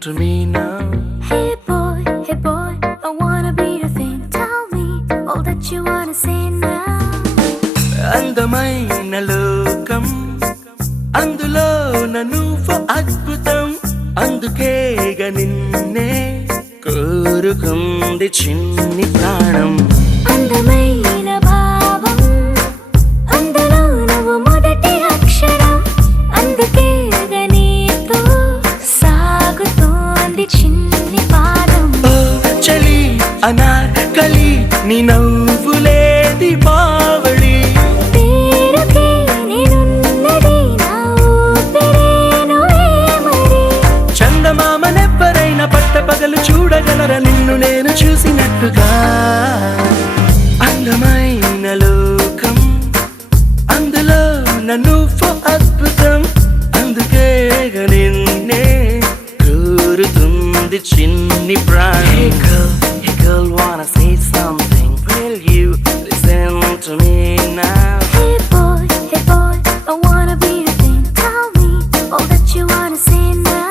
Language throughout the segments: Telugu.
to me now. Hey boy, I wanna be your thing. Tell me all that you wanna say now. అందమైన లోకం అందులో నువ్వు అద్భుతం అందుకేగా నిన్నే కోరుకుంది చిన్ని ప్రాణం. అందమైన భావం అందులో నువ్వు మొదటి అక్షరం అందుకేగా నీతో సాగుతోంది చిన్ని పాదం. ఓ చలి అనార్కలి నీ నవ్వులేది బావళి పేరుకే నేనున్నది నా ఊపిరేను ఏమరి. చందమామనెవ్వరైనా పట్టపగలు చూడగలరా నిన్ను నేను చూసినట్టుగా. అందమైన లోకం అందులో నువ్వు అద్భుతం అందుకేగా నిన్నే కోరుతుంది చిన్ని ప్రాణం. Hey girl, wanna say something? Will you listen to me now? Hey boy, I wanna be your thing. Tell me all that you wanna say now.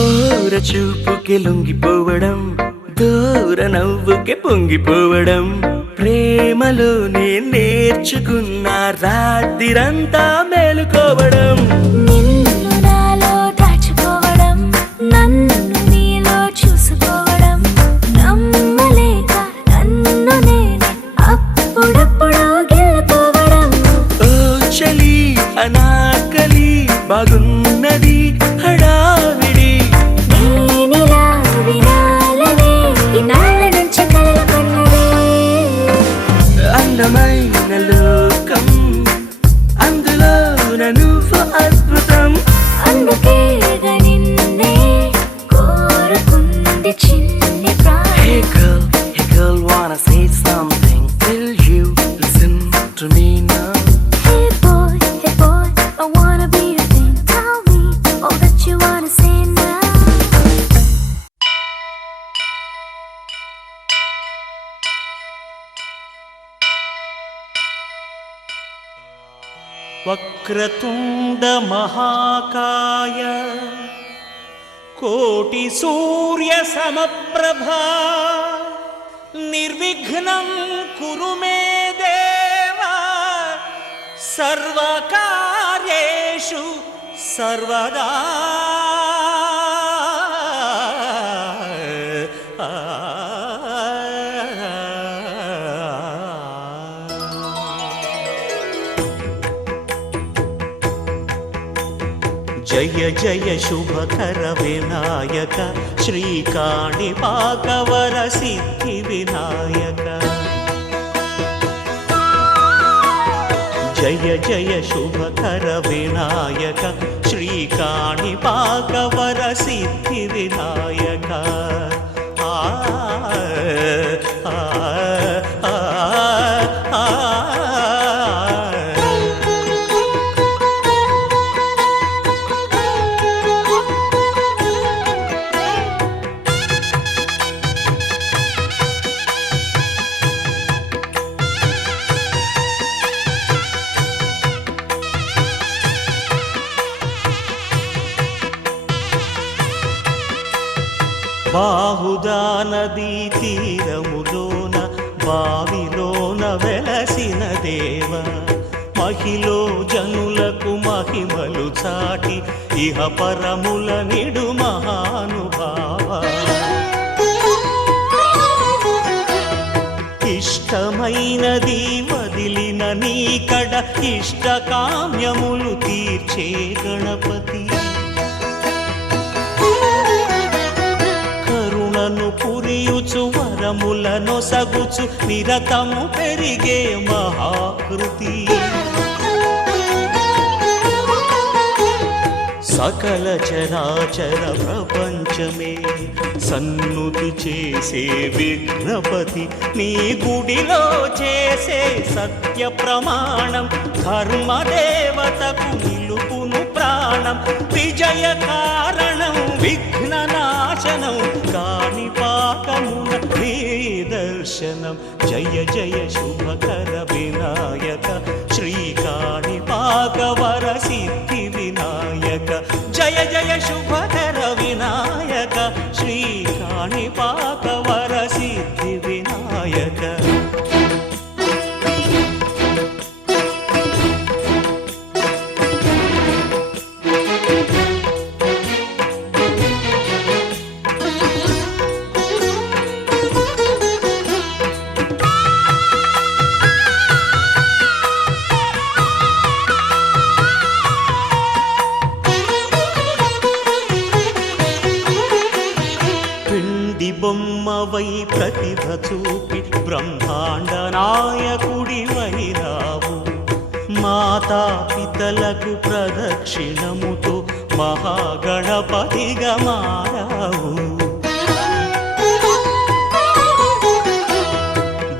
ఓర చూపుకి లొంగిపోవడం దూర నవ్వుకి పొంగిపోవడం ప్రేమలో నేను నేర్చుకున్న రాత్రిరంతా మేలుకోవడం. నిన్ను నాలో దాచుకోవడం నన్ను నీలో చూసుకోవడం నమ్మలేక నన్ను నేనే అప్పుడప్పుడు గెలుకోవడం. ఓ చలి అనాకలి బాగున్నది హడావిడి నేనిలా వినాలనే ఇన్నాళ్ళ నుంచి కలలు కన్నదే. అందమైన లోకం అందులో నువ్వు అద్భుతం అందుకేగా నిన్నే కోరుకుంది చిన్ని ప్రాణం. Hey girl, wanna say something? Will you listen to me now? Hey boy, I wanna be your thing. Tell me all that you wanna say now. Vakratunda మహాకాయ కోటి సూర్య సమప్రభా నిర్విఘ్నం కురు మే దేవా సర్వకార్యేషు సర్వదా. జయ జయ శుభకర వినాయక శ్రీకాణిపాకవర సిద్ధి వినాయక. జయ జయ శుభకర వినాయక శ్రీకాణిపాకవర సిద్ధి వినాయక. ఆ ఆ ఆ ఆ బాహుదా నదీ తీరములోన బావిలోన వెలసిన దేవ మహిలో జనులకు మహిమలు చాటి ఇహ పరముల నిడు మహానుభావ. ఇష్టమైనది వదిలిన నీకడ ఇష్ట కామ్యములు తీర్చే గణపతి. కరుణను పురియుచు వరములను సగుచు నిరతము పెరిగే మహాకృతి. సకల చరాచర ప్రపంచమే సన్నుతి చేసే విఘ్నపతి నీ గుడిలో చేసే సత్య ప్రమాణం ధర్మదేవతకు నిలుపును ప్రాణం విజయ కారణం విఘ్న జయ జయ శుభకర వినాయక శ్రీ కాణిపాక వర సిద్ధి వినాయక బొమ్మవై ప్రతిభ చూపి బ్రహ్మాండ నాయకుడివైనావు మాతా పితలకు ప్రదక్షిణముతో మహాగణపతిగా మారావు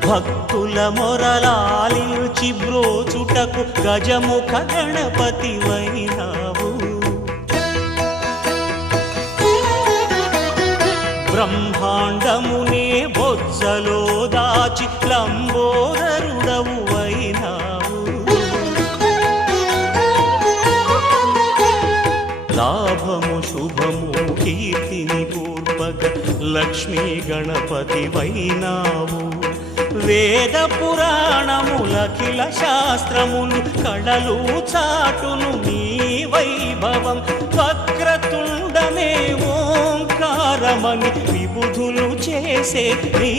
భక్తుల మొరలాలించి బ్రోచుటకు గజముఖ గణపతివైనావు బ్రహ్మాండమునే బొజ్జలో దాచి లంబోదరుడవు అయినావు లాభము శుభము కీర్తిని పూర్వక లక్ష్మీ గణపతి వైనావు వేద పురాణములఖిల శాస్త్రములు కళలు చాటును నీ వైభవం వక్రతుండమే ఓంకారమని విబుధులు చేసే నీ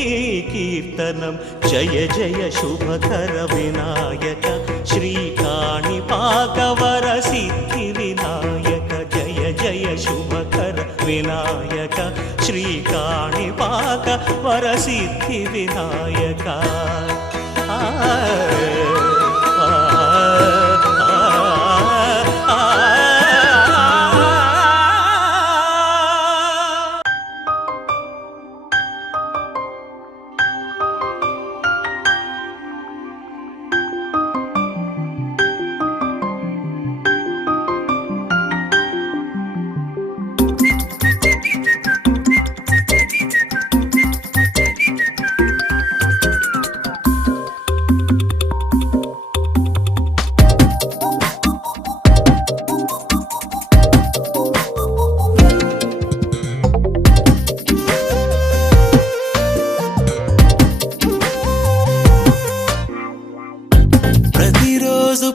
కీర్తనం జయ జయ శుభకర వినాయక శ్రీ కాణిపాక వర సిద్ధి వినాయక జయ జయ శుభకర వినాయక శ్రీ కాణిపాక వర సిద్ధి వినాయక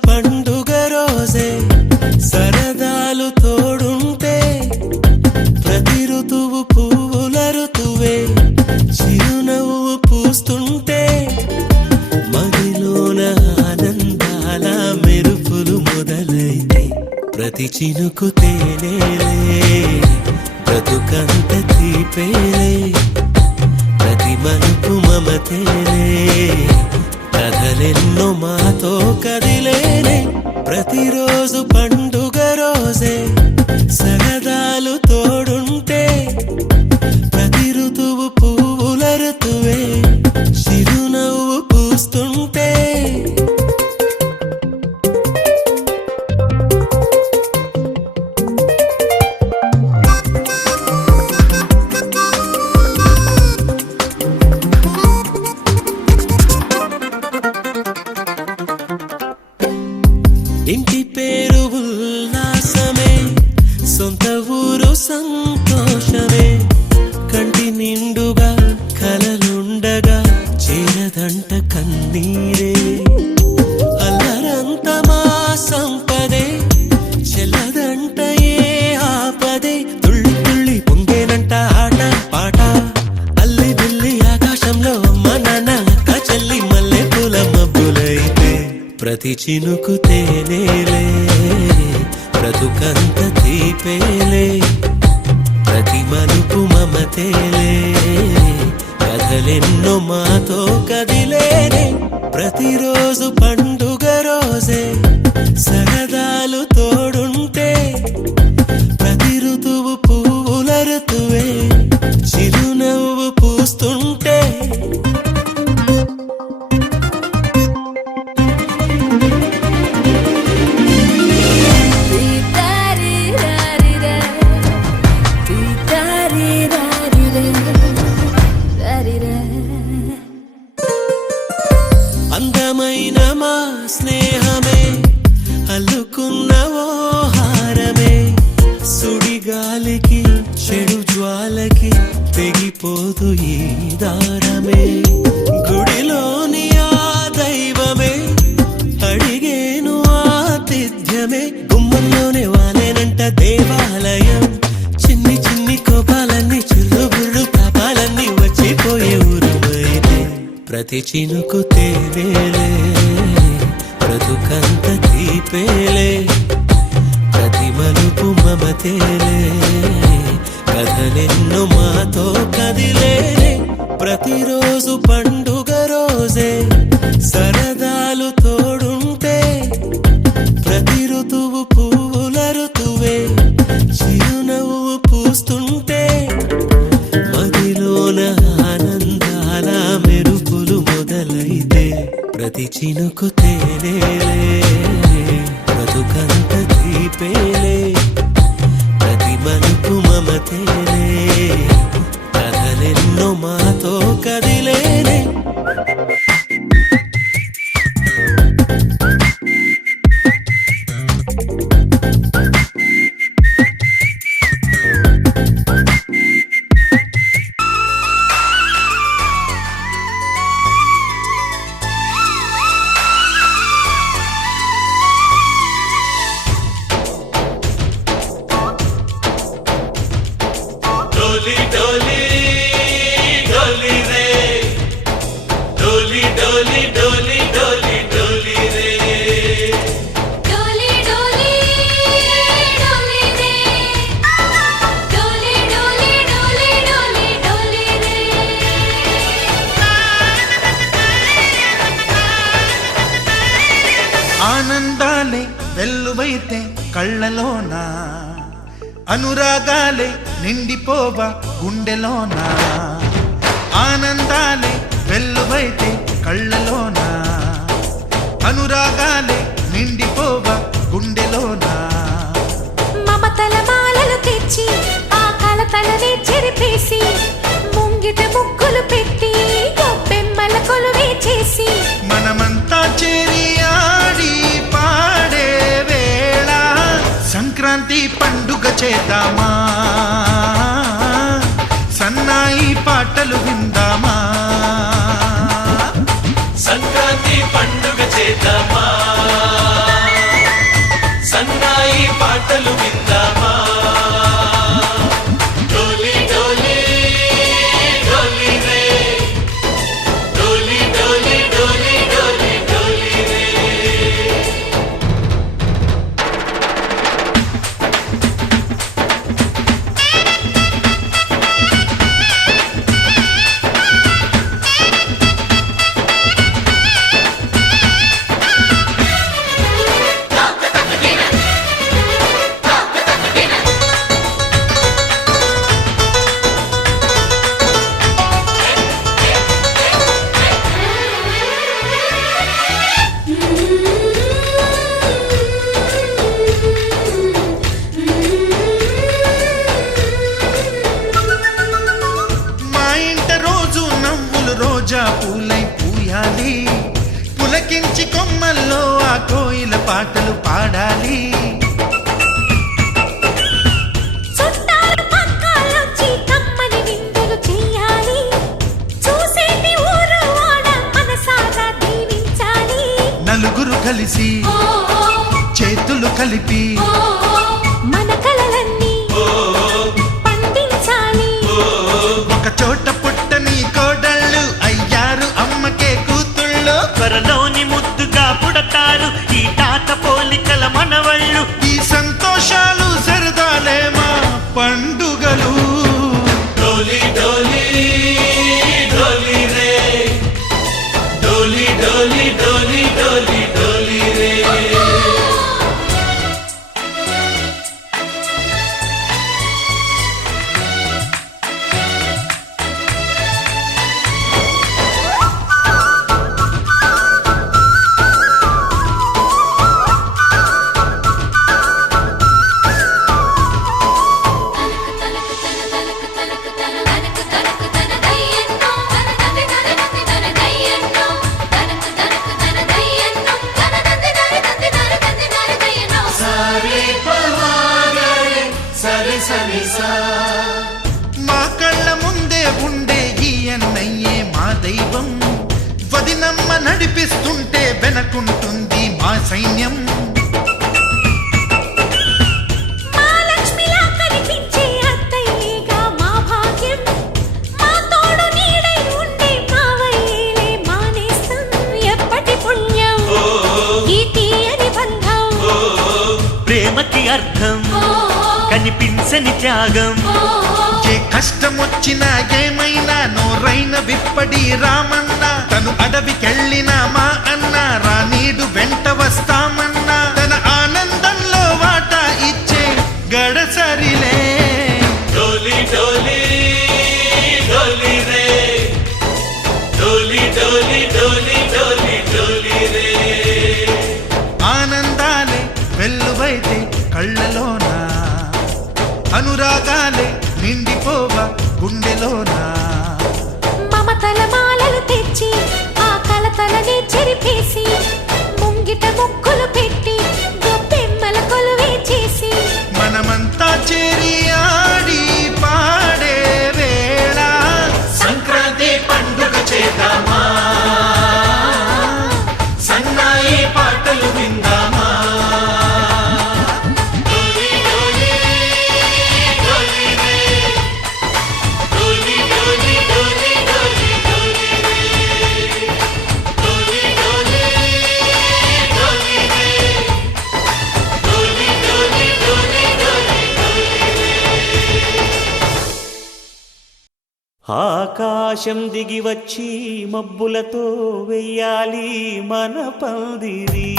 పండుగ రోజే సరదాలు తోడుంటే ప్రతి ఋతువు పువ్వుల ఋతువే చిరునవ్వు పూస్తుంటే మదిలోన ఆనందాల మెరుపులు మొదలైతే ప్రతి చినుకు తేనేలే బ్రతుకంత తీపేలే ప్రతి మలుపు మమతేలే కథలెన్నో మాతో కదిలేనే ప్రతిరోజు పండుగ రోజే సరదాలు తోడుంటే ప్రతి ఋతువు పువ్వుల ఋతువే చిరునవ్వు పూస్తుంటే ఇంటి పేరు ఉల్లాసమే సొంత ఊరు సంతోషమే కంటి నిండుగా కలలుండగా చేరదంట కన్నీరే అల్లరంత మా సంపదే చెల్లదంట ఏ ఆపదే తుళ్ళి తుళ్ళి పొంగేనంట ఆట పాట అల్లి బిల్లి ఆకాశంలో అమ్మ నాన్న అక్క చెల్లి మల్లె పూల మబ్బులైతే ప్రతి చినుకు తేనేలే బ్రతుకంత తీపేలే ప్రతి మలుపు మమతేలే కథలెన్నో మాతో కదిలేనే ప్రతిరోజు పండుగ రోజే సరదాలు తోడుంటే ప్రతి ఋతువు పువ్వుల ఋతువే చిరునవ్వు పూస్తుంటే అందమైన మా స్నేహమే అల్లు గాలికి చెడు జ్వాలకి తెగిపోదు ఈ దారమే గుడిలోని ఆ దైవమే అడిగేను ఆతిథ్యమే గుమ్మంలోనే వాలేనంట దేవాలయం చిన్ని చిన్ని కోపాలన్నీ చిల్లుబుర్రు పాపాలన్నీ వచ్చిపోయే ఊరుమైతే ప్రతి చినుకు తేవేలే బ్రతుకంత తీపేలే ప్రతి మలుపు మమతేలే కథలెన్నో మాతో కదిలే ప్రతిరోజు పండుగ రోజే సరదాలు తోడుంటే ప్రతి ఋతువు పువ్వుల ఋతువే చిరునవ్వు పూస్తుంటే మదిలోన ఆనందాల మెరుపులు మొదలైతే ప్రతి చినుకు తేనేలే బ్రతుకంత దీపేలే ప్రతి మలుపు మమతేలే కథలెన్నో మాతో కదిలేనే डोली डोली डोली रे डोली डोली डोली डोली डोली रे डोली डोली डोली रे डोली डोली डोली डोली डोली रे ఆనందాలే వెల్లువైతే కళ్ళలోన అనురాగాలే నిండిపోవా గుండెలోన ఆనందాలే వెల్లువైతే కళ్ళలోన అనురాగాలే నిండిపోవా గుండెలోన మమతల మాలలు తెచ్చి ఆ కలతలనే చెరిపేసి ముంగిట ముగ్గులు పెట్టి గొప్పెమ్మల కొలువే చేసి మనమంతా చేరి ఆడి పాడే వేళ సంక్రాంతి పండుగ చేద్దామా సన్నాయి పాటలు విందామా సంక్రాంతి పండుగ చేద్దామా సన్నాయి పాటలు విందామా డోలి డోలి డోలి రే డోలి డోలి డోలి డోలి డోలి రే మా ఇంట రోజు నవ్వులు రోజా పూలై పూయాలి పులకించి కొమ్మల్లో ఆ కోయిల పాటలు పాడాలి చుట్టాలు పక్కాలొచ్చి కమ్మని విందులు చెయ్యాలి చూసేటి ఊరు వాడ మనసారా దీవించాలి నలుగురు కలిసి చేతులు కలిపి మన కలలన్నీ పండించాలి ఒక చోట పుట్టని కోడళ్ళు అయ్యారు అమ్మకే కూతుళ్ళు త్వరలోని ముద్దుగా పుడతారు ఈ తాత పోలికల మనవళ్ళు ఈ సంతోషాలు సరదాలే మా పండుగలు డోలి డోలి డోలి రే డోలి డోలి డోలి డోలి డోలి రే తనక మా కళ్ళ ముందే ఉండే ఈ అన్నయ్యే మా దైవం, వదినమ్మ నడిపిస్తుంటే వెనకుంటుంది మా సైన్యం. మా లక్ష్మిలా కనిపించే అత్తయ్యేగా మా భాగ్యం, మా తోడు నీడై ఉండే మా వయ్యేలే మా నేస్తం. ఎప్పటి పుణ్యం ఈ తీయని బంధం, ప్రేమకి అర్థం కనిపించని త్యాగం. ఏ కష్టం వచ్చినా ఏమైనా నోరైన విప్పడి రామన్నా, తను అడవికెళ్ళినా మా అన్న రానీడు వెంట వస్తామన్నా, తన ఆనందంలో వాటా ఇచ్చే గడసరిలే. డోలి డోలి డోలి రే, డోలి డోలి డోలి డోలి డోలి రే. ఆనందాలే వెల్లువైతే కళ్ళలోనా, అనురాగాలే నిండిపోవా గుండెలోనా. మమతల మాలలు తెచ్చి ఆ కలతలనే చెరిపేసి, ముంగిట ముక్కులు పెట్టి గొప్పెమ్మల కొలువే చేసి, మనమంతా చేరి ఆడి పాడే వేళ సంక్రాంతి పండుగ చేద్దామా, సన్నాయి పాటలు విందామా. డోలి డోలి డోలి రే, డోలి డోలి డోలి డోలి డోలి రే, డోలి డోలి డోలి రే, డోలి డోలి డోలి డోలి డోలి రే. ఆకాశం దిగి వచ్చి మబ్బులతో వెయ్యాలి మన పందిరి.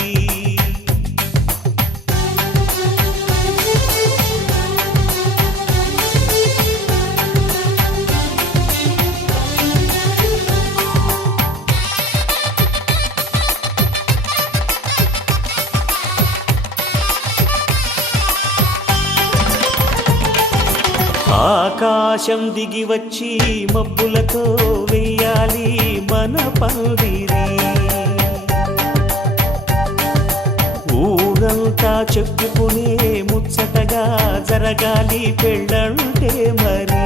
ఆకాశం దిగి వచ్చి మబ్బులతో వెయ్యాలి మన పందిరి. ఊరంతా చెప్పుకునే ముచ్చటగా జరగాలి పెళ్ళంటే మరి.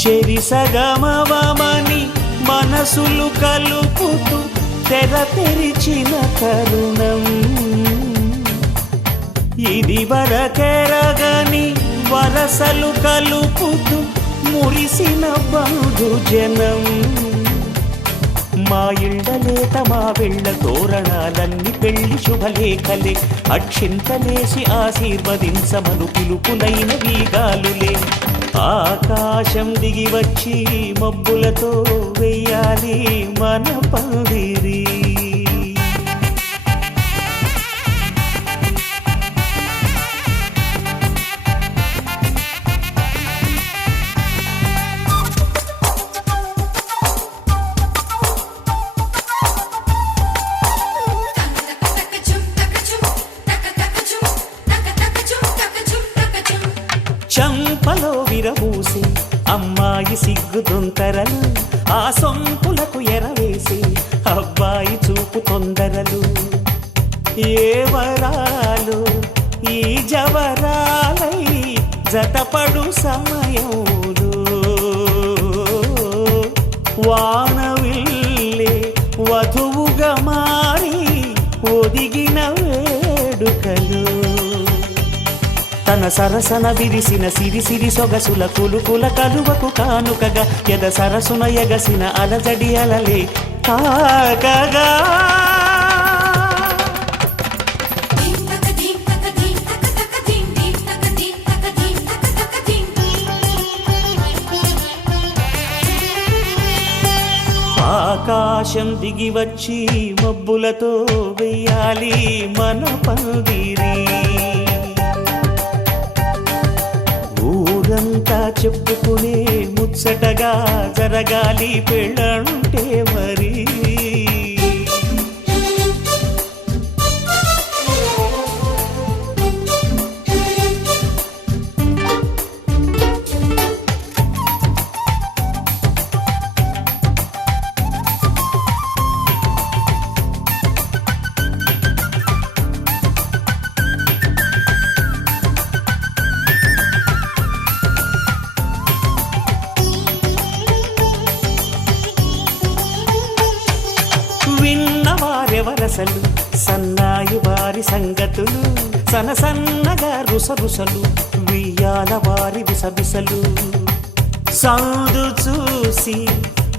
చెరిసగమవమని మనసులు కలుపుతూ తెర తెరిచిన తరుణం, ఇది వరకెరగని వరసలు కలుపుతూ మురిసిన బంధుజనం. మా ఇళ్ళలేత మా వెళ్ళ తోరణాలన్నీ పెళ్లి శుభలేఖలే, అక్షింతలేసి ఆశీర్వదించమను పిలుపులైన వీగాలులే. ఆకాశం దిగి వచ్చి మబ్బులతో వెయ్యాలి మన పందిరి. చంపలో విరబూసి అమ్మాయి సిగ్గుదొంతరలు, ఆ సొంపులకు ఎరవేసి అబ్బాయి చూపు తొందరలు. ఏ వరాలు ఈ జవరాలై జతపడు సమయంలో, వానవిల్లే వధువుగా మారి ఒదిగిన వేడుకలు. తన సరసన విరిసిన సిరిసిరి సొగసుల కులుకుల కలువకు కానుకగా, ఎద సరసున ఎగసిన అలజడి అలలే తాకగా. ఆకాశం దిగి వచ్చి మబ్బులతో వెయ్యాలి మన పందిరి. ఊరంతా చెప్పుకునే ముచ్చటగా జరగాలి పెళ్ళంటే మరి. సలసలు సన్నాయి వారి సంగతులు సనసన్నగా రుసరుసలు వియ్యాల వారి విసబిసలు సౌదు చూసి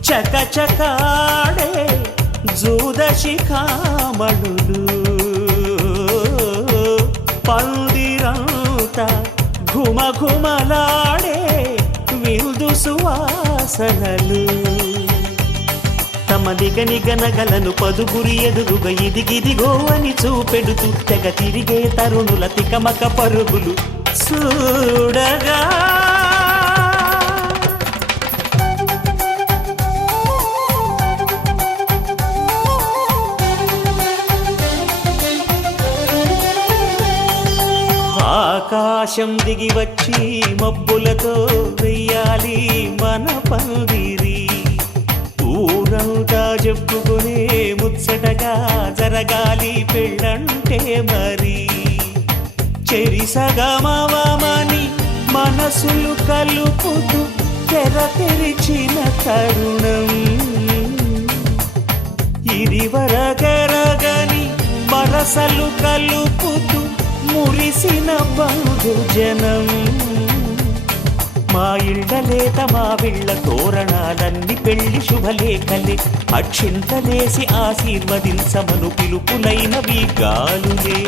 చకచకాడే జూదశిఖామణులు పందిరంతా ఘుమఘుమలాడే విందు సువాసనలు తమ నిగనిగనగలను పదుగురి ఎదురుగా ఇదిగిదిగో అని చూపెడుతూ తెగ తిరిగే తరుణుల తికమక పరుగులు చూడగా ఆకాశం దిగి వచ్చి మబ్బులతో వెయ్యాలి మన పందిరి ఊరంతా చెప్పుకునే ముచ్చటగా జరగాలి పెళ్ళంటే మరి చెరిసగమవమని మనసులు కలుపుతూ తెర తెరిచిన తరుణం ఇదివరకెరగని వరసలు కలుపుతూ మురిసిన బంధుజనం మా ఇళ్ళలేత మా విళ్ళ తోరణాలన్నీ పెళ్లి శుభలేఖలే అక్షింతలేసి ఆశీర్వదించమను పిలుపులైనవి గాలులే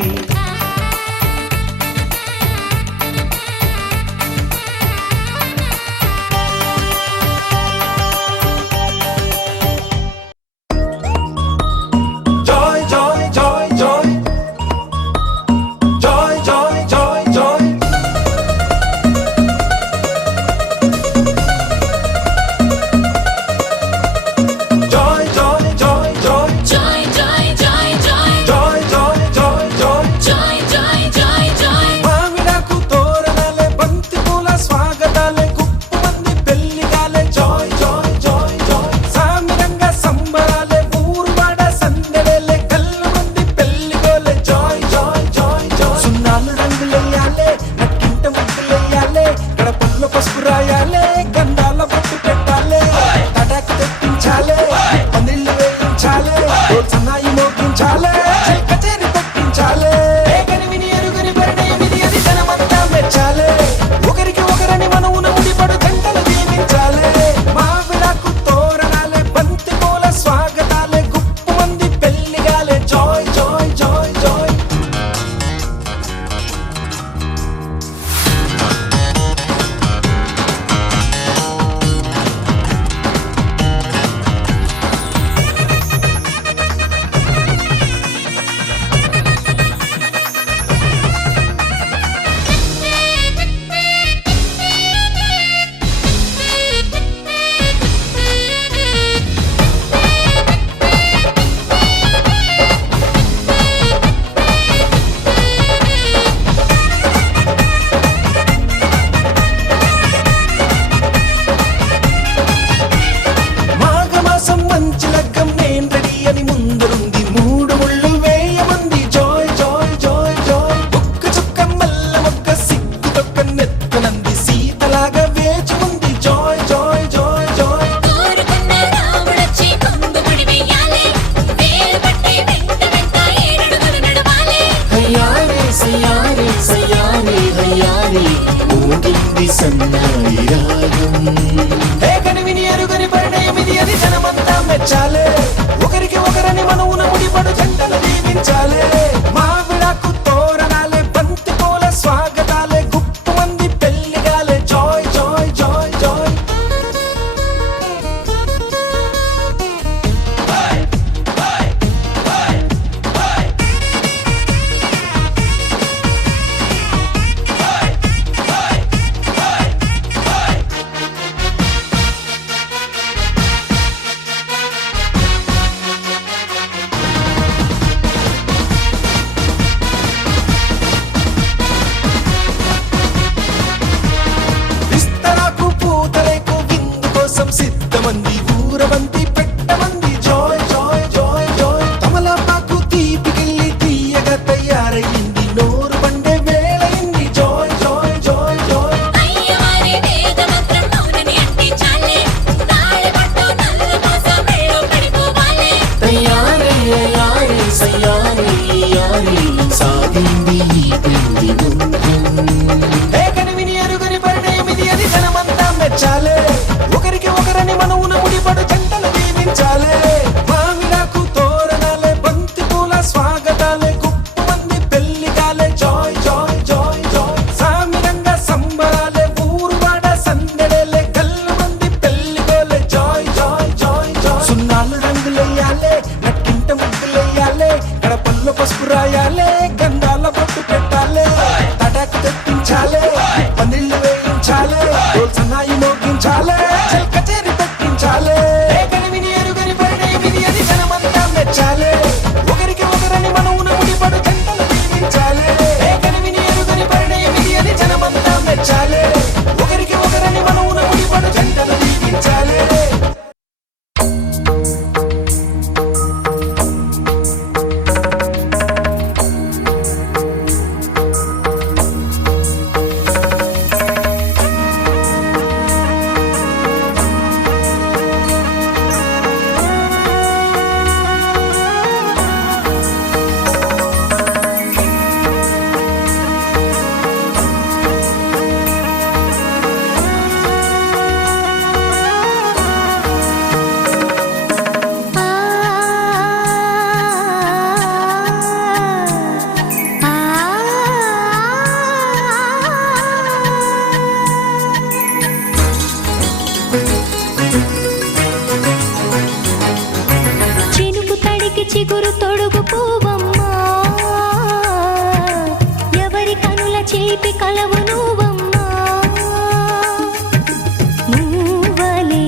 మెచ్చాలే ఒకరికి ఒకరని మనవున ముడిపడు జంటలు దీవించాలే మా విడాకు తోరణాలే బంతి పూల స్వాగతాలే గుప్పు మంది పెళ్లిగాలే జాయ్ జాయ్ జాయ్ జాయ్ చిలిపి కలవు నువ్వమ్మా నువ్వలే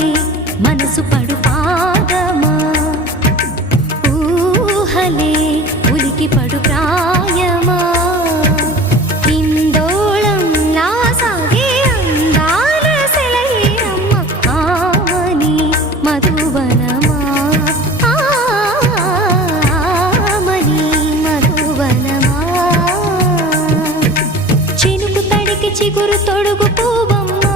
మనసు పడు పాదమా ఊహలే ఉలికి పడు ప్రాయమా ఇందోళంలా సాగే అందాల సెలయేరమ్మ ఆమని మధువనమా ఆమని మధువనమా చినుకు తడికి చిగురు తొడుగు పూవమ్మా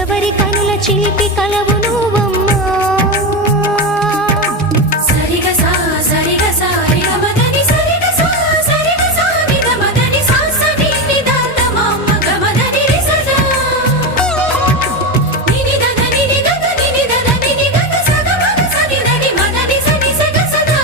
ఎవరి కనుల చిలిపి కలవు నువ్వమ్మా సరిగా సా సరిగా సా రిగ మదని సరిగా సా సరిగా సా నిగ మదని సా సని నిదాన మమ్మ గమదని రిసదా నిని దద నిని గగ నిని దద నిని గగ సగ మగ సని దని మదని సని సగ సదా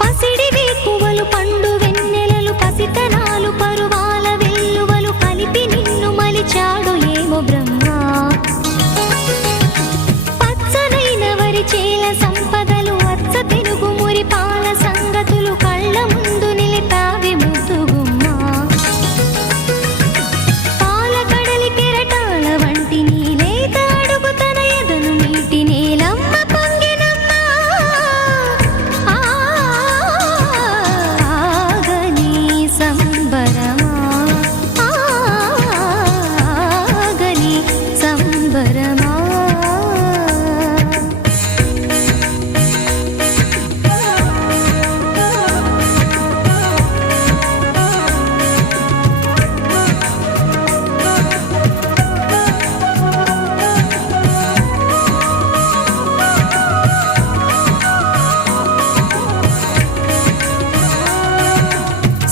పసిడి వేకువలు పండు వెన్నెలలు పసితనాలు పరువాల వెల్లువలు కలిపి నిన్ను మలిచాడు ఏమో బ్రహ్మ పచ్చనైన వరి చేల సంపదలు అచ్చ తెలుగు మురి పాల సంగతులు కళ్ళ ముందు నిలిపావి ముద్దుగుమ్మ పాల కడలి కెరటాల వంటి నీలేత అడుగు తన ఎదను మీటి నేలమ్మ పొంగినమ్మ ఆగని సంబరమా ఆగని సంబరమా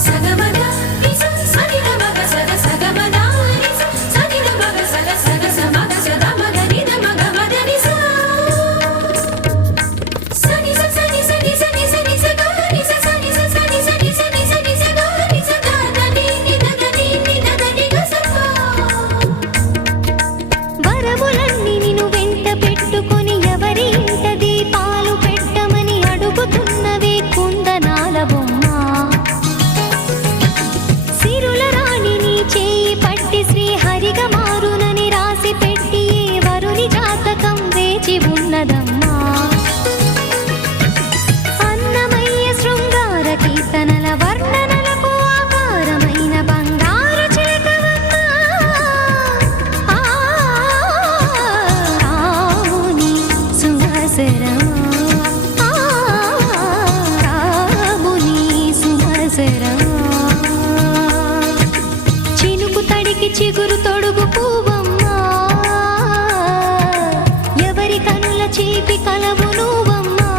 సగమద నిస సనిద మగ సగ సగమద నిస సనిద మగ సగ సగ సమగ సద మగ నిద మగ మద నిస సని స సని సని సని సని స గ నిస సని స సని సని సని సని స గ నిస ద ద ని ని ద ద ని ని ద ద ని గ స ప వరములన్నీ నిన్ను వెంట పెట్టుకొని ఎవరి ఇంట దీపాలు పెట్టమని అడుగుతున్నవే కుందనాల బొమ్మ సిరుల రాణిని చేయి పట్టి శ్రీహరిగా మారునని రాసి పెట్టి ఏ వరుని జాతకం వేచి ఉన్నదమ్మా అన్నమయ్య శృంగార కీర్తనల వర్ణనలకు ఆకారమైన బంగారు చిలకవమ్మా రాముని సుమసరమా రాముని సుమసరమా చినుకు తడికి చిగురు తొడుగు పూవమ్మా ఎవరి కనుల చిలిపి కలవు నువ్వమ్మా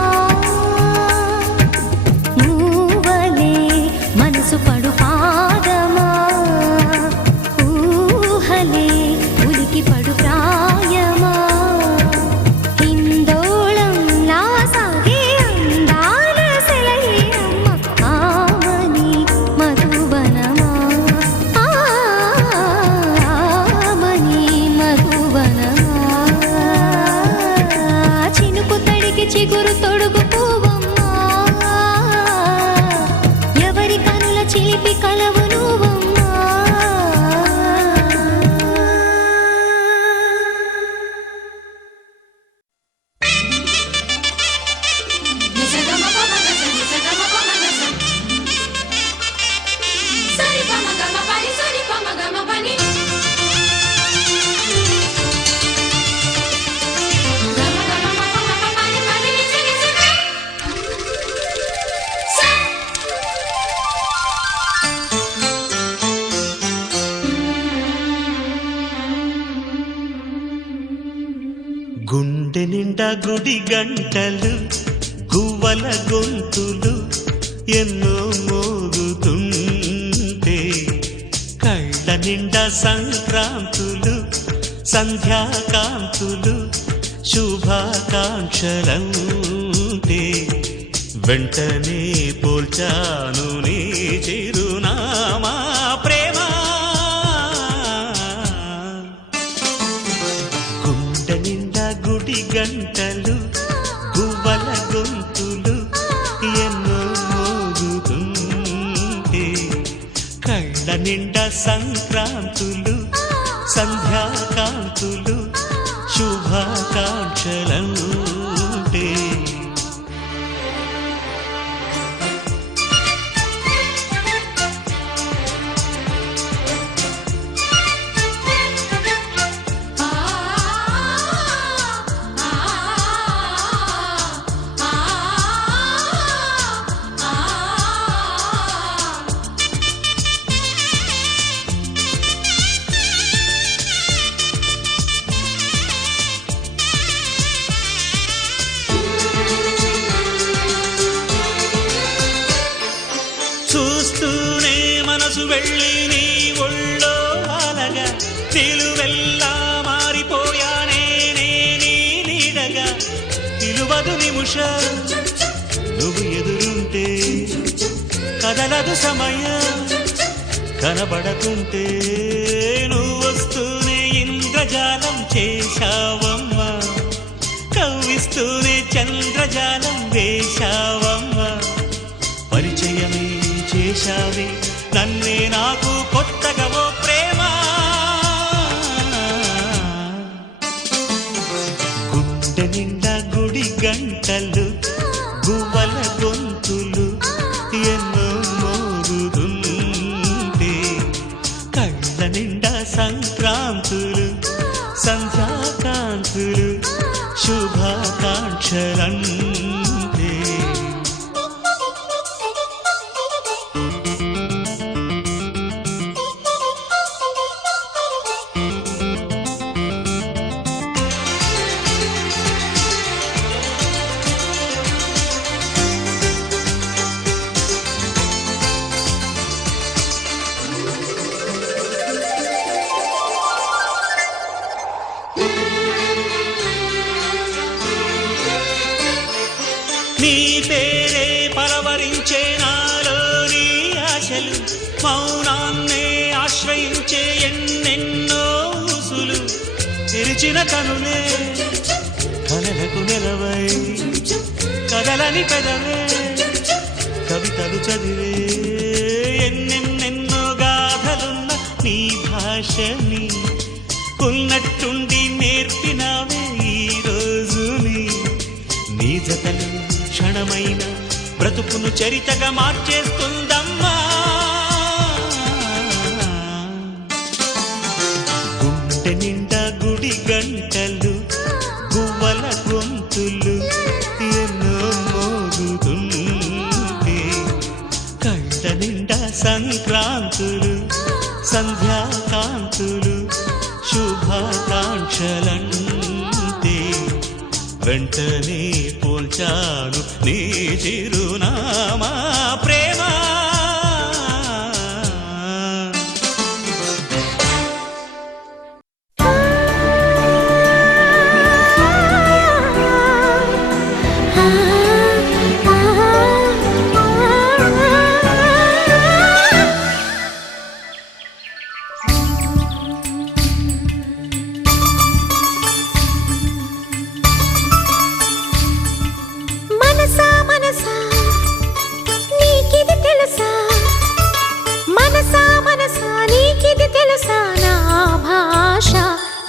నువ్వలే మనసు పడు పాదమా ఊహలే ఉలికి పడు ప్రాయమా ఇందోళంలా సాగే అందాల సెలయేరమ్మ ఆమని మధువనమా ఆమని మధువనమా చినుకు తడికి చిగురు తొడుగు పూవమ్మా ఎవరి కనుల చిలిపి కలవు నువ్వమ్మా గుండె నిండా గుడి గంటలు గువ్వల గొంతులు ఎన్నో మోగుతుంటే కళ్ళ నిండా సంక్రాంతులు సంధ్యాకాంతులు శుభాకాంక్షలంటే వెంటనే పోల్చాను నీ చిరునామా ప్రేమ గంటలు గువ్వల గొంతులు ఎన్నో మోగుతుంటే కళ్ళ నిండా సంక్రాంతులు సంధ్యాకాంతులు శుభాకాంక్షలంటే చూస్తూనే మనసు వెళ్ళి నీ ఒళ్ళో అలగా నిలువెల్లా మారిపోయానే నీ నీడగా నిలువదు నిమిషం నువ్వు ఎదురుంటే కదలదు సమయం కనబడకుంటే నువ్వు వస్తూనే ఇంద్రజాలం చేశావమ్మా కవ్విస్తూనే చంద్రజాలం వేశావమ్మా పరిచయమే చేశావే నన్నే నాకు కొత్తగా ఓ ప్రేమ గుండె నిండా గుడి గంటలు గువ్వల గొంతులు ఎన్నో మోగుతుంటే కళ్ళ నిండా సంక్రాంతులు సంధ్యాకాంతులు శుభాకాంక్షలంటే నీ పేరే పరవరించే నాలోని ఆశలు మౌనాన్నే ఆశ్రయించే ఎన్నెన్నో ఊసులు తెరిచిన కనులే కలలకు నిలవై కదలని పెదవే కవితలు చదివే ఎన్నెన్నెన్నో గాథలున్న నీ భాషని ఉన్నట్టుండి నేర్పినావే ఈ రోజుని నీ జతలు క్షణమైన బ్రతుకును చరితగా మార్చేస్తుందమ్మా గుండె నిండా గుడి గంటలు గువ్వల గొంతులు ఎన్నో మోగుతుంటే కళ్ళ నిండా సంక్రాంతులు సంధ్యాకాంతులు శుభాకాంక్షలంటే వెంటనే పోల్చాను నీ చిరునామా ప్రేమ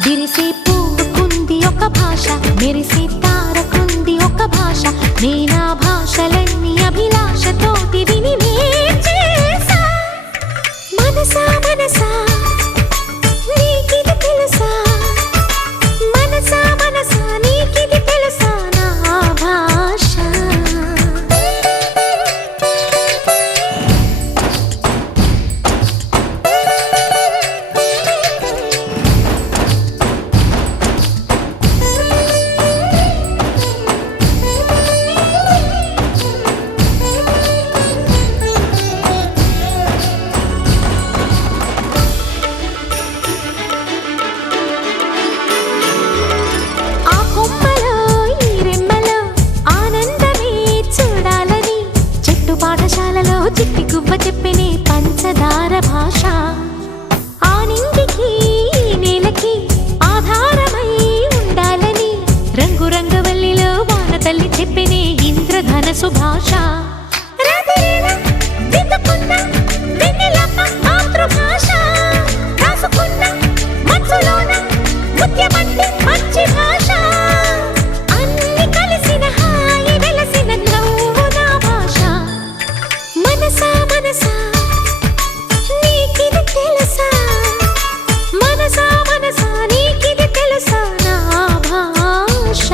విరిసే పూకుంది ఒక భాష మెరిసే తారకుంది ఒక భాష నేనా భాషలన్నీ అభిలాషతోటి విని నేర్చేసా మనసా మనసా నీకిది తెలుసా మనసా మనసా నీకిది తెలుసా నా భాష భాష రాత్రివేళ దిద్దుకున్న వెన్నెలమ్మ మాతృభాష రాసుకున్న మనసులోన ముత్యమంటే మంచి భాష అన్ని కలిసిన హాయి వెలసిన నవ్వు నా భాష మనసా మనసా నీకిది తెలుసా మనసా మనసా నీకిది తెలుసా నా భాష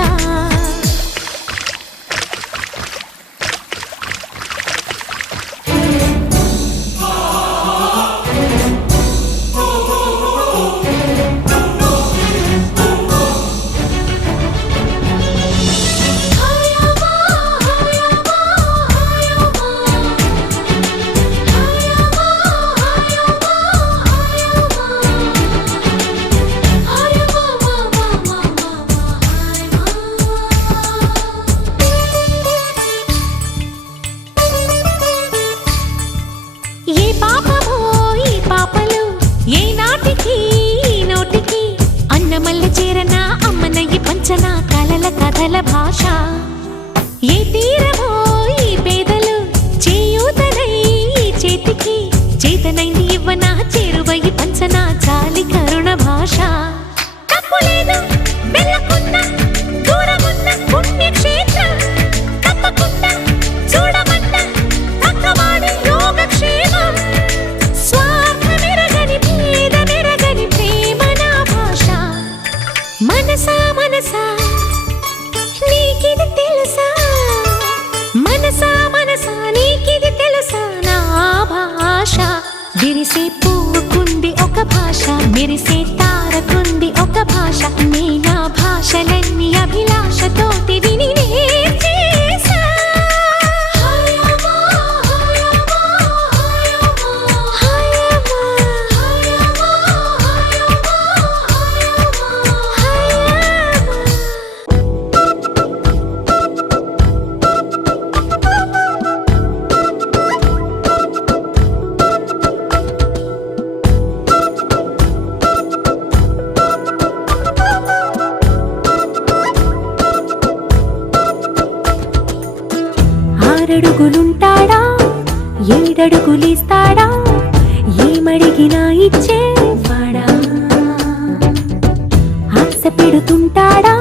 ఏ పాపమో ఈ పాపలు ఏ నాటికి ఈ నోటికి అన్నమల్ల చేరన అమ్మనయ్యి పంచన కలల కథల భాష ఏ తీరమో ఈ పేదలు చేయూతనై ఈ చేతికి చేతనైంది ఇవ్వన చేరువయ్యి పంచన చాలి కరుణ భాష తప్పు లేదు వెళ్ళకున్న దూరమున్న పుణ్యక్షేత్రం తప్పకుండా చూడమన్న తక్కవాడి యోగక్షేమం స్వార్థమెరగని భేదమెరగని ప్రేమ నా భాష మనసా మనసా నీకిది తెలుసా మనసా మనసా నీకిది తెలుసా నా భాష విరిసే పువ్వుకుంది ఒక భాష మెరిసే తారకుంది ఒక భాష నీ నా భాషలన్నీ అభిలాషతోటి విని నేర్చేసా హయమా హయమా హయమా హయమా ఆరడుగులుంటాడా ఏడడుగులిస్తాడా ఏమడిగినా ఇచ్చేవాడా ఆశ పెడుతుంటాడా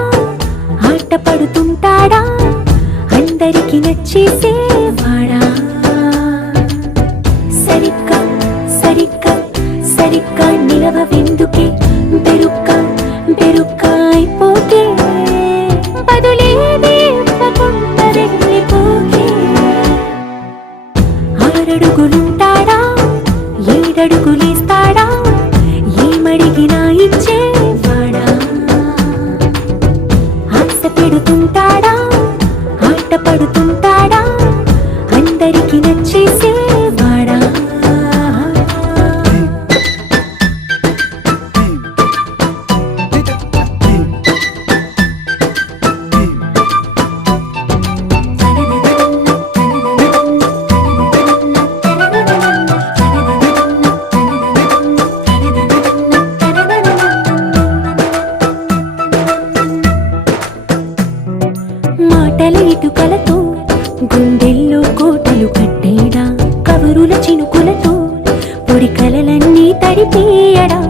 ఆట పడుతుంటాడా అందరికి నచ్చేసేవాడా సరిగ్గా సరిగ్గా సరిగ్గా నిలవెందుకే బెరుక్క బెరుక్క అయిపోతే బదులేదే ఇవ్వకుండా వెళ్ళిపోతే ఆరడుగులుంటాడా ఏడడుగులేస్తాడా ఏమడిగినా ఇచ్చేవాడా ఆశ పెడుతుంటాడా ఆట పడుతుంటాడా అందరికి నచ్చేసేవాడా మాటల ఇటుకలతో గుండెల్లో కోటలు కట్టేడా కబురుల చినుకులతో పొడి కలలన్నీ తడిపేయడా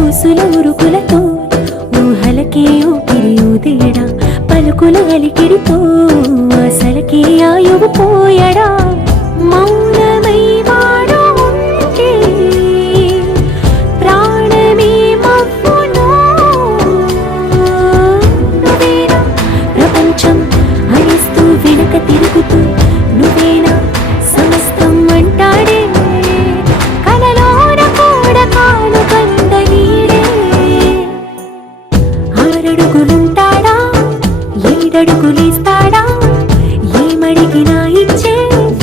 ఊసుల ఉరుకులతో ఊహలకే ఊపిరి ఊదేయడా పలుకుల అలికిడితో అసలకే ఆయువు పోయడా మౌనమై వాడు ఉంటే ప్రాణమే మవ్వునో నువ్వేనా ప్రపంచం అనిస్తూ వెనక తిరుగుతూ నువ్వేనా సమస్తం అంటాడే కలలోన కూడా కాను కంద నీడే ఆరడుగులుంటాడా ఏడడుగులేస్తాడా ఏమడిగినా ఇచ్చేవాడా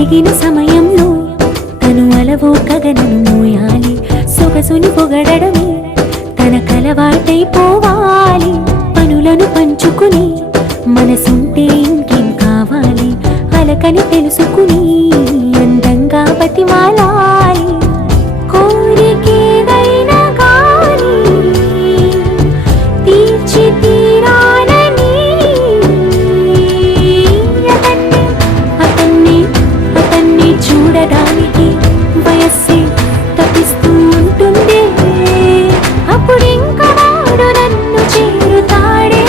అడిగిన సమయంలో తను అలవో గగనను మోయాలి. సొగసుని పొగడమే తన కలవాటైపోవాలి. పనులను పంచుకుని మనసుంటే ఇంకేం కావాలి. అలకని తెలుసుకుని అందంగా బతిమాలాలి. కోరికేదైనా గాని తీర్చి తీరాలని అతన్ని చూడడానికి వయస్సే తప్పిస్తూ ఉంటుంది. అప్పుడింక వాడు నన్ను చేరుతాడే.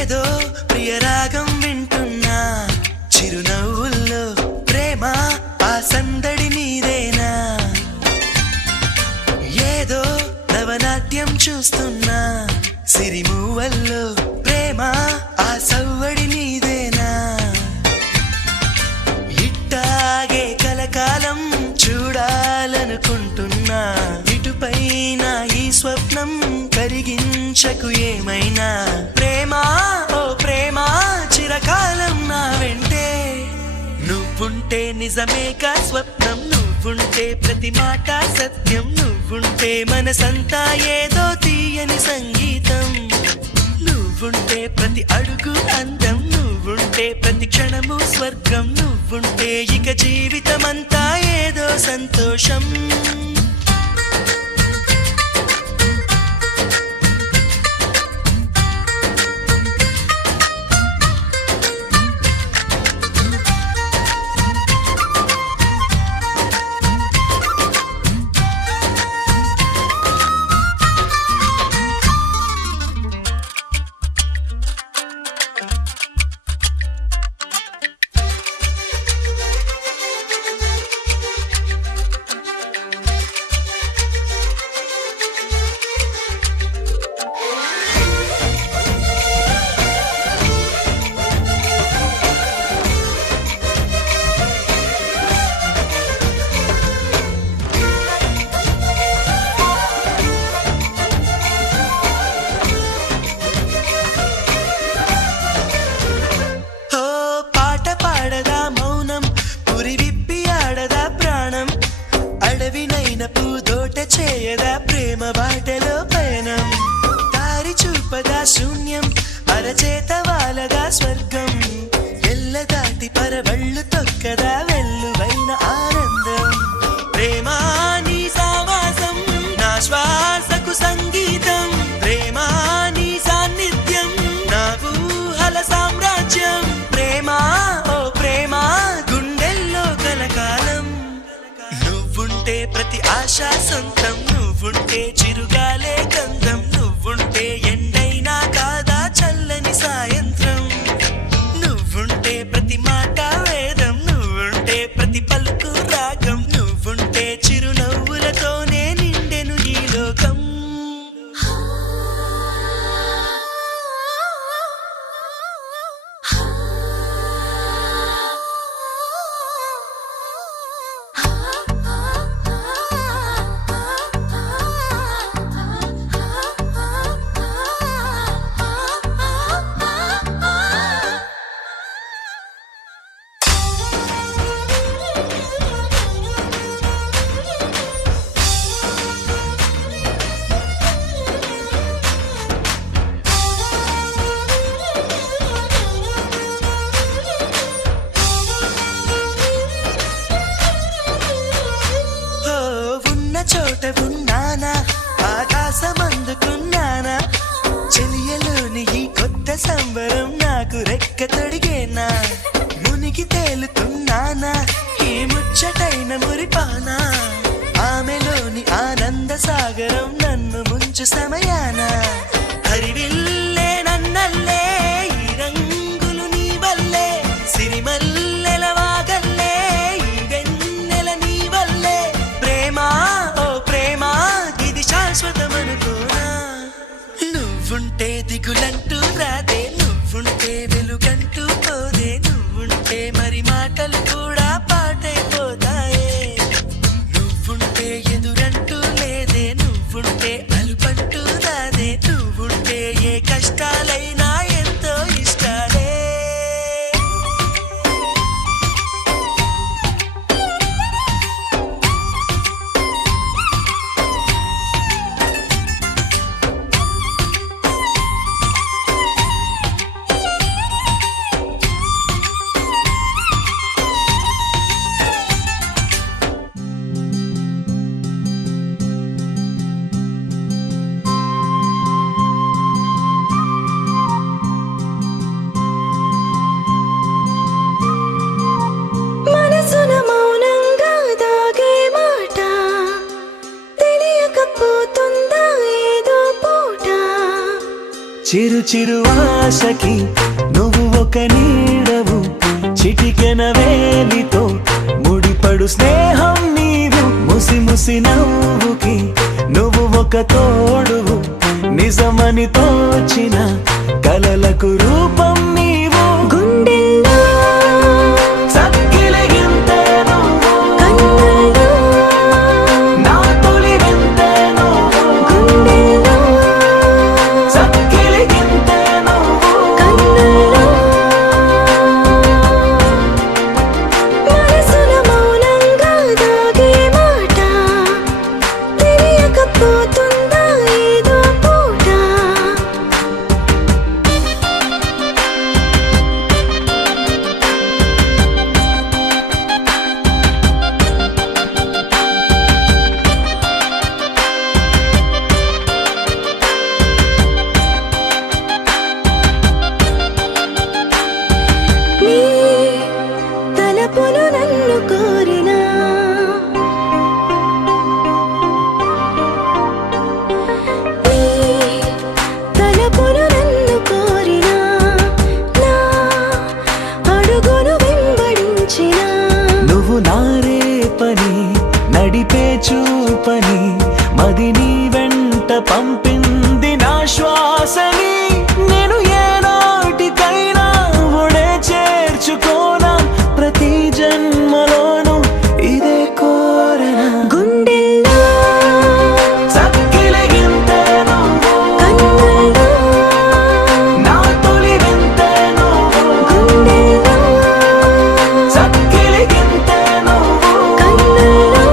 ఏదో ప్రియరాగం వింటున్నా చిరునవ్వుల్లో ప్రేమ ఆ సందడి నీదేనా. ఏదో నవనాట్యం చూస్తున్నా సిరిమూవల్లో ప్రేమ ఆ సవ్వడి నీదేనా. ఇట్టాగే కలకాలం చూడాలనుకుంటున్నా. ఇటుపైన ఈ స్వప్నం కరిగించకు ఏమైనా. ప్రేమా ఓ ప్రేమా చిరకాలం నా వెంటే నువ్వుంటే నిజమేగా స్వప్నం. నువ్వుంటే ప్రతి మాట సత్యం. నువ్వుంటే మనసంతా ఏదో తీయని సంగీతం. నువ్వుంటే ప్రతి అడుగు అందం. నువ్వుంటే ప్రతి క్షణము స్వర్గం. నువ్వుంటే ఇక జీవితమంతా ఏదో సంతోషం. చేయదా ప్రేమ బాటలో పయనం. దారి చూపదా శూన్యం అరచేత వాలదా స్వర్గం. ఎల్ల దాటి పరవళ్ళు తొక్కదా వెల్లువైన ఆనందం. ప్రేమా నీ సావాసం నా శ్వాసకు సంగీతం. ప్రేమా నీ సాన్నిధ్యం నా ఊహల సామ్రాజ్యం. ప్రేమా ఓ ప్రేమా గుండెల్లో కలకాలం. నువ్వుంటే ప్రతి ఆశ సొంతం. నువ్వుంటే చిరుగాలే గంధం. నువ్వుంటే ఎండైనా కాదా చల్లని సాయంత్రం. నువ్వుంటే ప్రతి మాట వేదం. నువ్వుంటే ప్రతి పలుకు రాగం. నువ్వుంటే చిరునవ్వులతోనే నిండెను ఈ లోకం. చోట ఉన్నానా ఆకాశమందుకున్నానా. చెలియలోని ఈ కొత్త సంబరం నాకు రెక్క తొడిగేనా మునిగి తేలుతున్నానా ఈ ముచ్చటైన మురిపానా ఆమెలోని ఆనంద సాగరం నన్ను ముంచు సమయాన హరివిల్లే నన్నల్లే ఈ రంగులు నీ వల్లే సిరిమల్లెల వాగల్లే ఈ వెన్నెల నీ వల్లే ప్రేమ ఓ ప్రేమ ఇది శాశ్వతమనుకోనా నువ్వుంటే దిగులంటూ రాదే నువ్వుంటే వెలుగంటూ పోదే నువ్వుంటే మరి మాటలు కూడా పాటైపోతాయే నువ్వుంటే ఎదురంటూ లేదే నువ్వుంటే అలుపంటూ దాదే నువ్వుంటే ఏ కష్టాలైనా ఎంతో ఇష్టాలే మనసున మౌనంగా దాగే మాట తెలియకపోతుందా ఏదో పూట చిరు చిరు ఆశకి నువ్వు ఒక నీడవు చిటికెన వేలితో ముడిపడు స్నేహం నీవు ముసి ముసి నవ్వుకి నువ్వు ఒక తోడువు నిజమని తోచిన కలలకు రూపం నీవు గుండెల్లో చక్కిలిగింతే నువ్వు కన్నుల్లో నా తొలి వింతే నువ్వు గుండెల్లో చక్కిలిగింతే నువ్వు కన్నుల్లో మనసున మౌనంగా దాగే మాట తెలియకపోతుందా ఏదో పూట నీ తలపులు నన్ను కోరినా నీ తలపులు నన్ను కోరినా నా అడుగును వెంబడించినా నువ్వు నారే పని నడిపే చూపని మది నీ వెంట పంపింది నా శ్వాసని నేను ఏనాటికైనా ఒడే చేర్చుకోనా ప్రతి జన్మలోను ఇదే కోరనా గుండెల్లో చక్కిలిగింతే నువ్వు కన్నుల్లో నా తొలి వింతే నువ్వు గుండెల్లో చక్కిలిగింతే నువ్వు కన్నుల్లో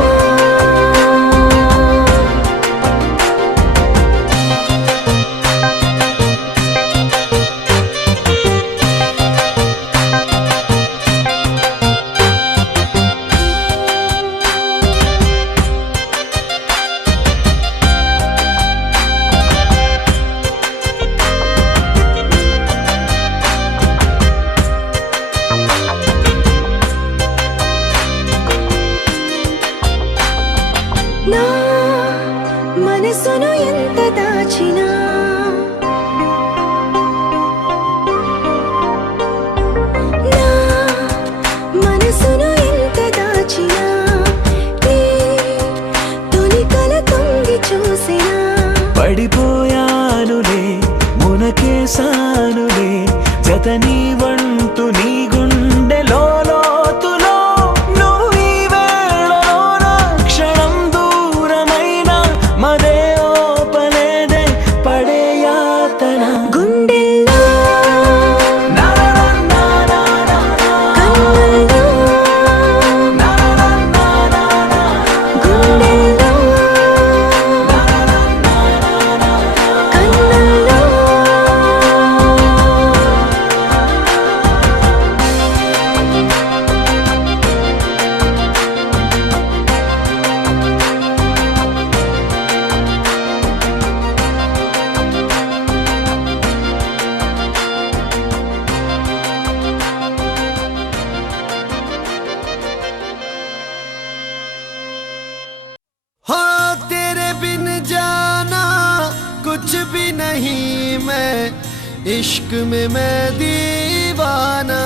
నా మనసును ఎంత దాచినా నా మనసును ఎంత దాచినా నీ తొలి కల తొంగి చూసినా పడిపోయానులే మునకేసానులే జత నీ వంతు నీ గుండెలో లోతులో నువ్వు ఈ వేళలోన క్షణం దూరమైన మదే ఓపలేదే పడే యాతన గుండెల్లో నా నా నా నా నా కన్నుల్లో నా నా నా నా నా గుండెల్లో కన్నుల్లో इश्क में मैं दीवाना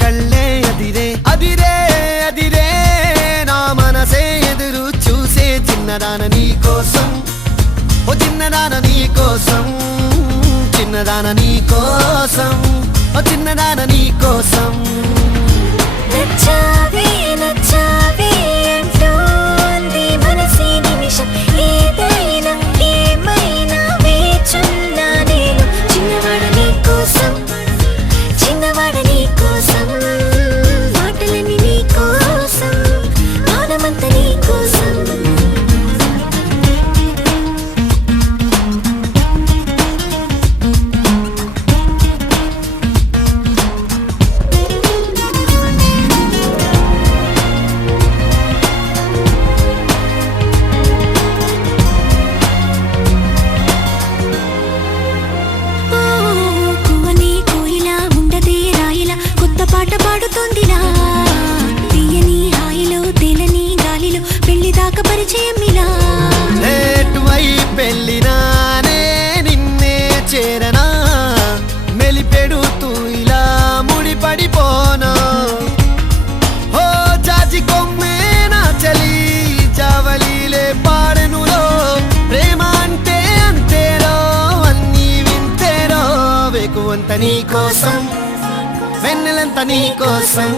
కళ్ళే అదిరే అదిరే అదిరే నా మనసే ఎదురు చూసే చిన్నదాన నీ కోసం ఓ చిన్నదాన నీ కోసం చిన్నదాన నీ కోసం ఓ చిన్నదాన నీ కోసం నచ్చావే నచ్చావే అంటోంది మనసే నిమిషం ఏదైనా ఏమైనా వేచున్నా నేను చిన్నవాడ నీ కోసం చిన్నవాడ నీ కోసం మాటలని నీ కోసం మౌనమంత నీ కోసం పాట పాడుతోందిలా తీయని హాయిలో తేలని గాలిలో పెళ్లి దాకా పరిచయం ఇలా లేటువై పెళ్ళినానే నిన్నే చేరనా మెలిపెడుతూ ఇలా ముడిపడిపోనా ఓ జాజి కొమ్మే నా చలి జావలీలే పాడెనులో ప్రేమ అంటే అంతేరో అన్నీ వింతేరో వేకువంత నీ కోసం వెన్నెలంత నీ కోసం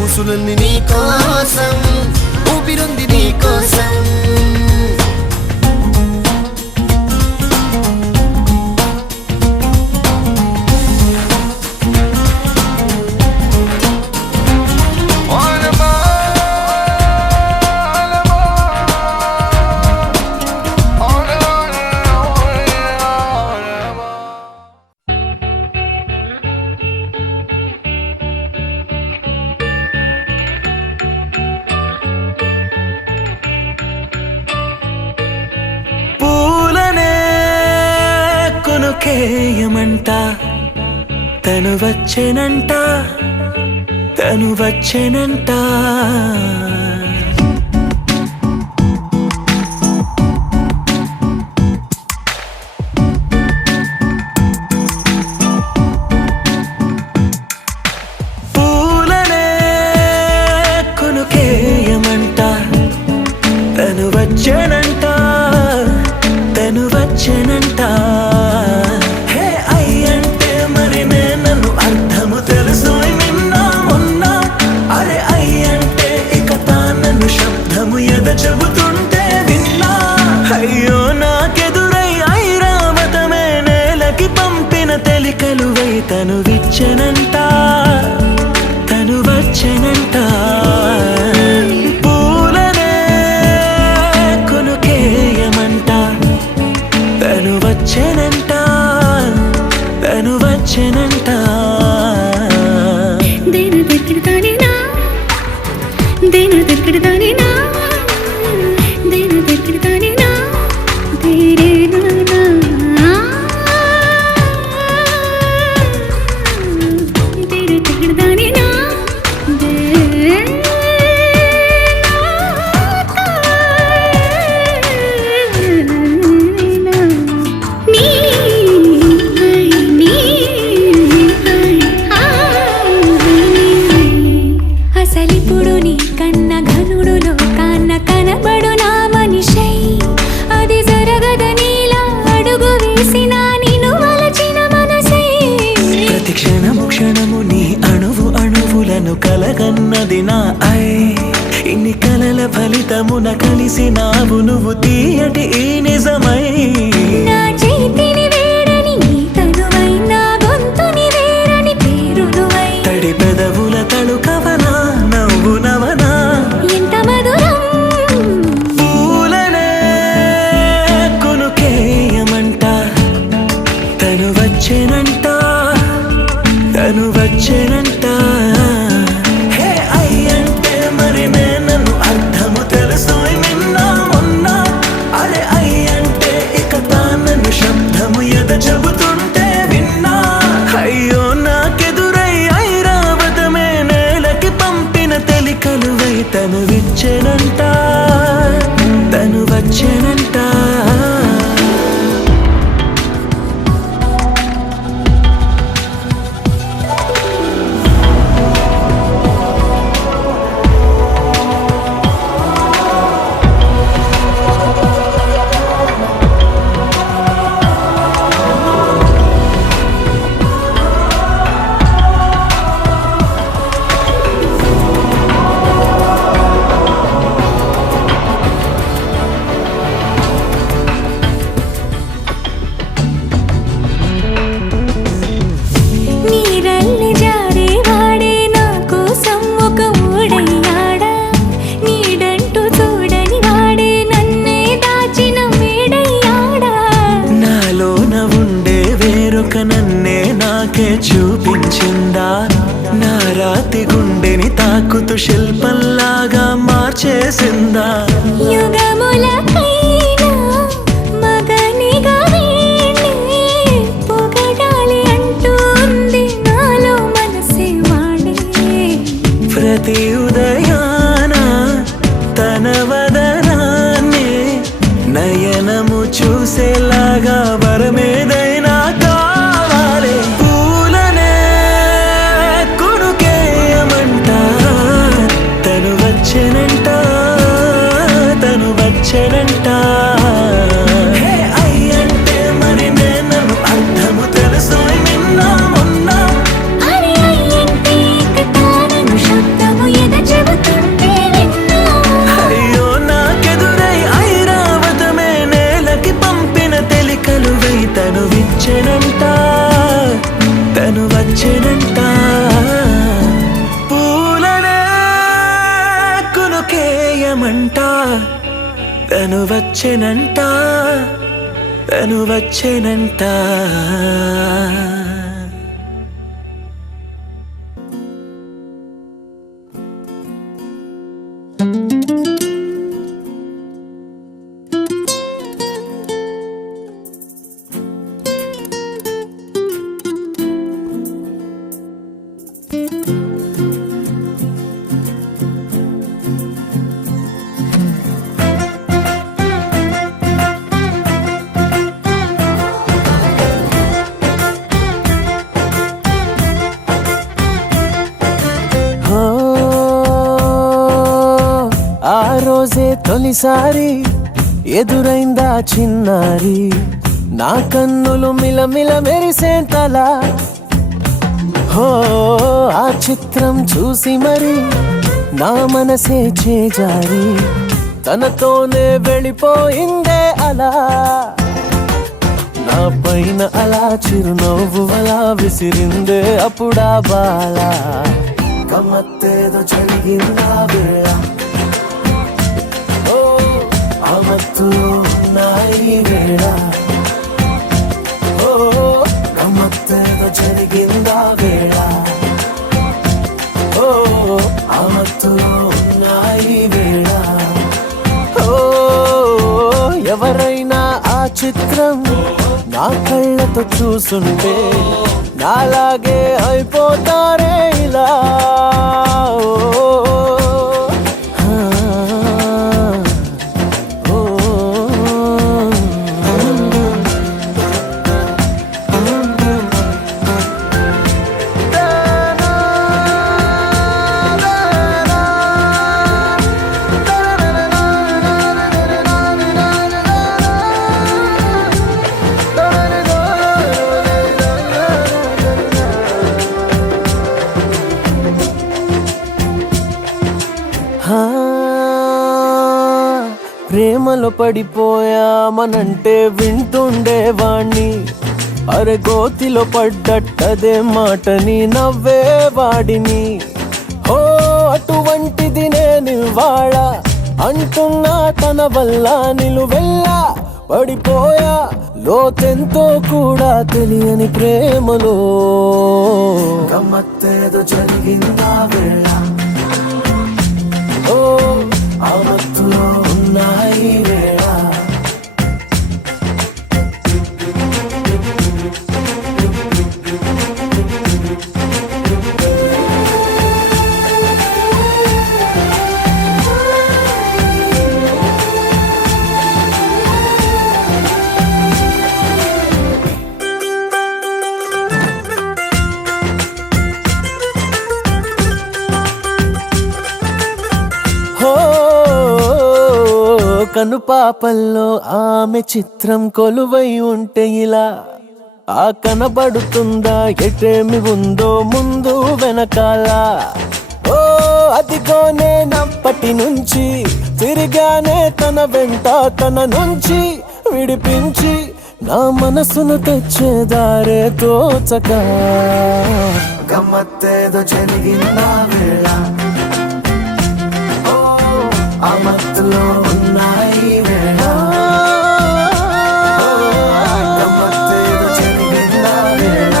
ఊసులుంది నీ కోసం ఊపిరుంది నీ కోసం కేయమంట తను వచ్చెనంట తను వచ్చెనంట పూలనే కొనుకేయమంట తను వచ్చెనంట తను వచ్చెనంట చెబుతుంటే విన్నా అయ్యో నాకెదురై ఐరావతమే నేలకి పంపిన తెలికలువై తను విచ్చెనంట తను వచ్చెనంట పూలనే కొనుకేయమంట తను వచ్చెనంట తను వచ్చెనంట దేని దగ్గర దానినా దేని దగ్గర దానినా అసలిప్పుడు నీ కన్న ఘనుడులో కన్న కనబడు నా మనిషై అది జరగదనిలా అడుగు వేసిన నిన్ను వలచిన మనసై ప్రతి క్షణము క్షణము నీ అణువు అణువులను కలగన్నది నా ఐ ఇన్ని కలల ఫలితమున కలిసినావు నువ్వు తీయటి ఈ నిజమై నా చేతిని వేడని నీ తనువై నా గొంతుని వేరని పేరు నువ్వై తడి పెదవుల తళుకవ తను వచ్చేనంట తను వచ్చేనంట హే అయ్యంటే మరి నేను అర్థము తెలుసు నిన్న మొన్న అరే అయ్యంటే ఇక తానను శబ్దము ఎద చెబుతుంటే విన్నా అయ్యో నాకెదురై ఐరావతమే నేలకి పంపిన తెలికలువై తను విచ్చెనంట తను వచ్చేనంట నీరల్లి జారేవాడే నా కోసం ఒక ఊడయ్యాడా నీడంటూ చూడని వాడే నన్నే దాచిన మేడయ్యాడా నాలోన ఉండే వేరొక నన్నే నాకే చూపించిందా నా రాతి గుండెని తాకుతూ శిల్పంలాగా మార్చేసిందా యుగములకైనా మగనిగా వీణ్ణి పొగడాలి అంటూ ఉంది నాలో మనసే వాడే ప్రతి ఉదయాన తన వదనాన్ని నయనము చూసేలాగా వరమేదైనా కావాలి పూలనే కొనుకేయమంట తను వచ్చేనంట తను వచ్చేనంట హే అయ్యంటే మరి నేను అర్థము తెలుసు నిన్న మొన్న అరే అయ్యంటే ఇక తానను శబ్దము ఎద చెబుతుంటే విన్నా అయ్యో నాకెదురై ఐరావతమే నేలకి పంపిన తెలికలువై తను విచ్చెనంట తను వచ్చేనంట పూలనే కునుకేయమంట తను వచ్చేనంట తను వచ్చేనంట ఆ రోజే తొలిసారి ఎదురైందా చిన్నారి నా కన్నులు మిలమిల మెరిసేంతలా హో ఆ చిత్రం చూసి మరి నా మనసే చేజారి తనతోనే వెళ్ళిపోయిందే అలా నా పైన అలా చిరునవ్వు అలా విసిరిందే అప్పుడా బాలా గమ్మత్తేదో జరిగిందా వేళ ఓ అమత్తులో నాయి వేళ ఓ గమ్మత్తేదో జరిగిందా వేళ ఓ అమత్తులో నాయి వేళ ఓ ఎవరైనా ఆ చిత్రం నా కళ్ళతో చూసుంటే నాలాగే అయిపోతారే ఇలా ప్రేమలో పడిపోయామనంటే వింటుండేవాణ్ణి అరే గోతిలో పడ్డట్టదే మాటని నవ్వేవాడిని ఓ అటువంటిది నేనివాళ అంటున్నా తన వల్ల నిలువెల్లా పడిపోయా లోతెంతో కూడా తెలియని ప్రేమలో గమ్మత్తేదో జరిగిందా వేళ ఓ ఆ మత్తులో ఉన్నాయి వేళ కనుపాపల్లో ఆమె చిత్రం కొలువై ఉంటే ఇలా ఆ కనబడుతుందా ఎటేమి ఉందో ముందు వెనకాల ఓ అదిగోనే నప్పటి నుంచి తిరిగానే తన వెంట తన నుంచి విడిపించి నా మనసును తెచ్చేదారే తోచక గమ్మత్తేదో జరిగిందా వేళ ఆ మత్తులో ఉన్నాయి వేళ గమ్మత్తేదో జరిగిందా వేళ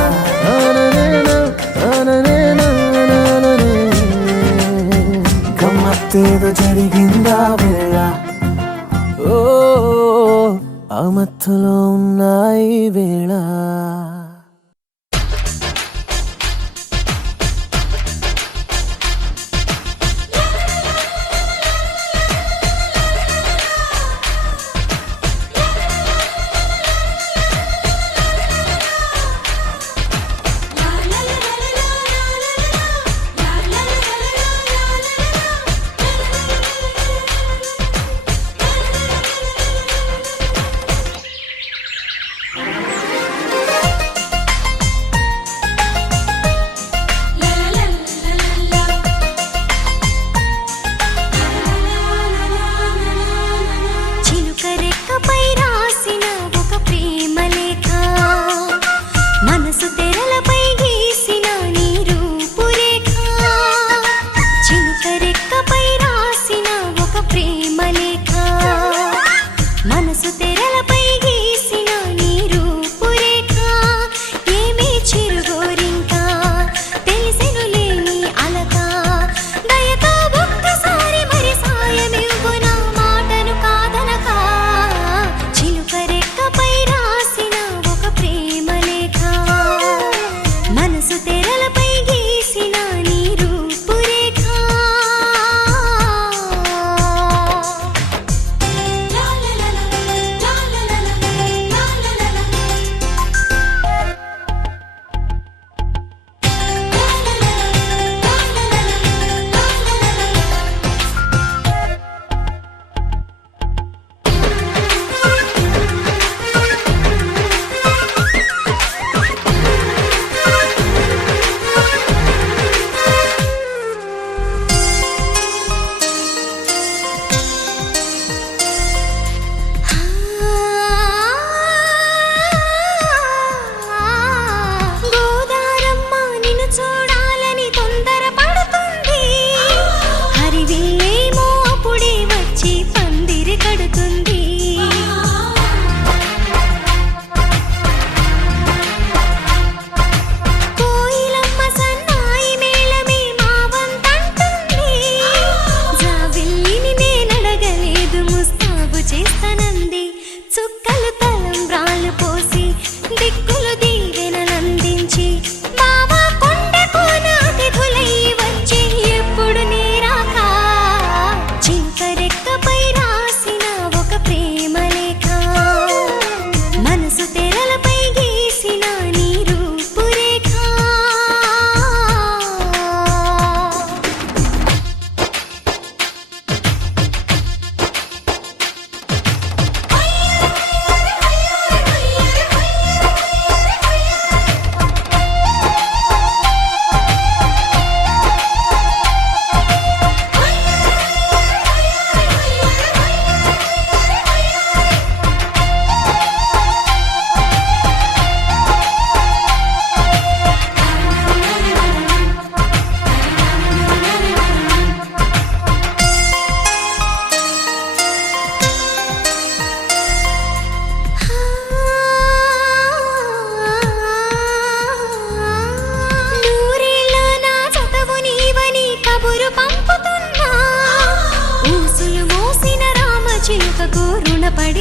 గమ్మత్తేదో జరిగిందా వేళ ఓ ఆ మత్తులో ఉన్నాయి వేళ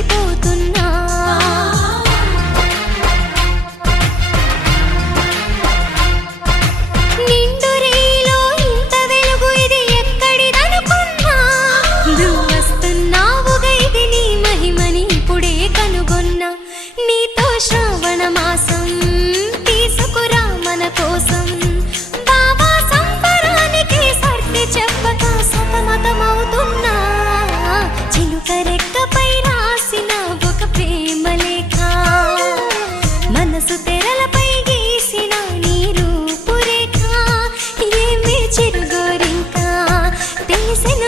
మరిచిపోతున్నా నిండు రేలో ఇంత వెలుగు ఇది ఎక్కడిదనుకున్నా నువ్వు వస్తున్నావుగా ఇది నీ మహిమని ఇప్పుడే కనుగొన్నా నీతో శ్రావణ మాసం తీసుకురా మన కోసం బాబా సంబరానికి సర్ది చెప్పక సతమతమవుతున్నా చిలుక రెక్కపై రాసిన ఒక ప్రేమ లేఖ మనసు తెరలపై గీసిన నీ రూపురేఖ ఏమి చిరుగోరింకా తెలిసిన